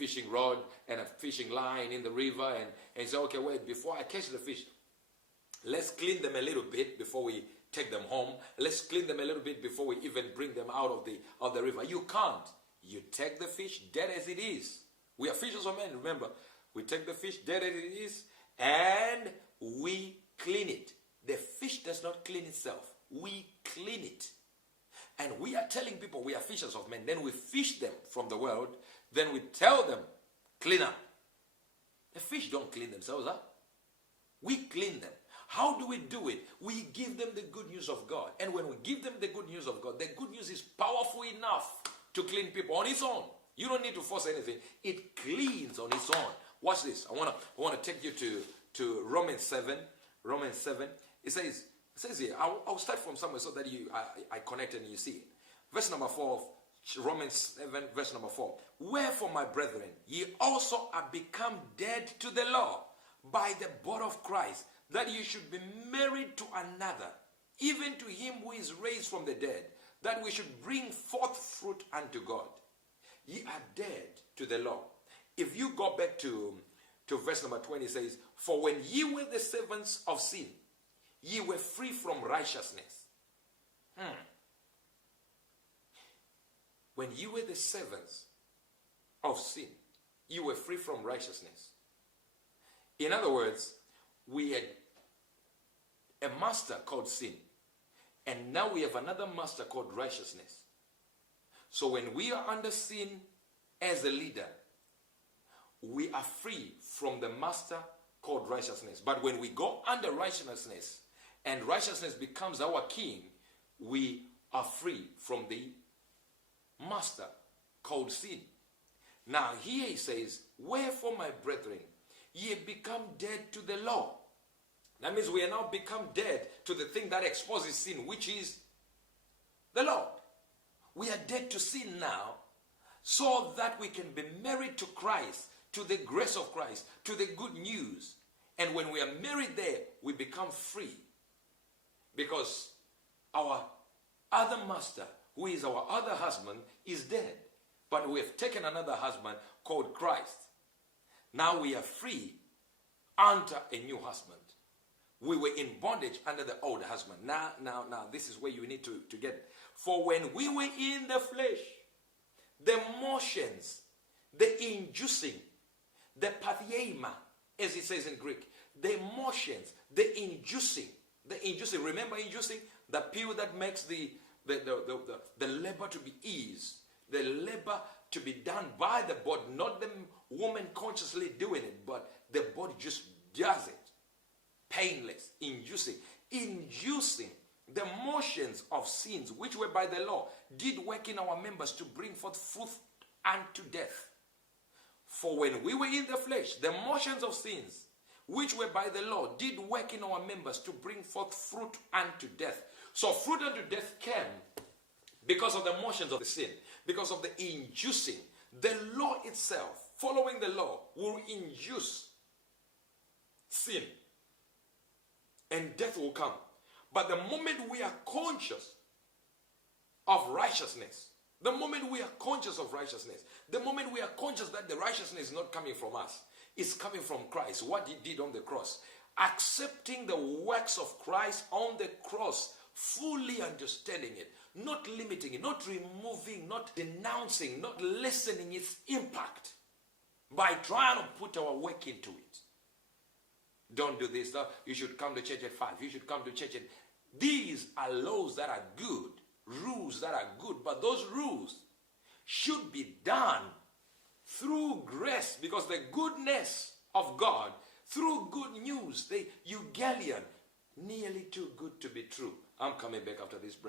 fishing rod and a fishing line in the river, and say, okay, wait, before I catch the fish, let's clean them a little bit before we take them home. Let's clean them a little bit before we even bring them out of the river. You can't. You take the fish dead as it is. We are fishers of men, remember. We take the fish dead as it is and we clean it. The fish does not clean itself. We clean it. And we are telling people we are fishers of men. Then we fish them from the world. Then we tell them, clean up. The fish don't clean themselves up. We clean them. How do we do it? We give them the good news of God. And when we give them the good news of God, the good news is powerful enough to clean people on its own. You don't need to force anything. It cleans on its own. Watch this. I want to take you to Romans 7. Romans 7. It says here, I'll start from somewhere so that I connect and you see it. Verse number 4 of Romans 7, verse number 4. Wherefore, my brethren, ye also are become dead to the law by the blood of Christ, that you should be married to another, even to him who is raised from the dead, that we should bring forth fruit unto God. Ye are dead to the law. If you go back to verse number 20, it says, for when ye were the servants of sin, ye were free from righteousness. When you were the servants of sin, you were free from righteousness. In other words, we had a master called sin, and now we have another master called righteousness. So when we are under sin as a leader, we are free from the master called righteousness. But when we go under righteousness and righteousness becomes our king, we are free from the master called sin. Now here he says, wherefore, my brethren, ye become dead to the law. That means we are now become dead to the thing that exposes sin, which is the law. We are dead to sin now, so that we can be married to Christ, to the grace of Christ, to the good news. And when we are married there, we become free. Because our other master, who is our other husband, is dead. But we have taken another husband called Christ. Now we are free under a new husband. We were in bondage under the old husband. Now, this is where you need to get it. For when we were in the flesh, the motions, the inducing, the pathiema, as it says in Greek, the motions, the inducing, remember inducing? The pill that makes the labor to be eased, the labor to be done by the body, not the woman consciously doing it, but the body just does it. Painless, inducing the motions of sins which were by the law did work in our members to bring forth fruit unto death. For when we were in the flesh, the motions of sins which were by the law did work in our members to bring forth fruit unto death. So fruit unto death came because of the motions of the sin, because of the inducing. The law itself, following the law, will induce sin. And death will come. But the moment we are conscious of righteousness, the moment we are conscious that the righteousness is not coming from us, it's coming from Christ, what he did on the cross, accepting the works of Christ on the cross, fully understanding it, not limiting it, not removing, not denouncing, not lessening its impact by trying to put our work into it. Don't do this. You should come to church at 5. You should come to church at... These are laws that are good, rules that are good, but those rules should be done through grace, because the goodness of God, through good news, the euangelion, nearly too good to be true. I'm coming back after this break.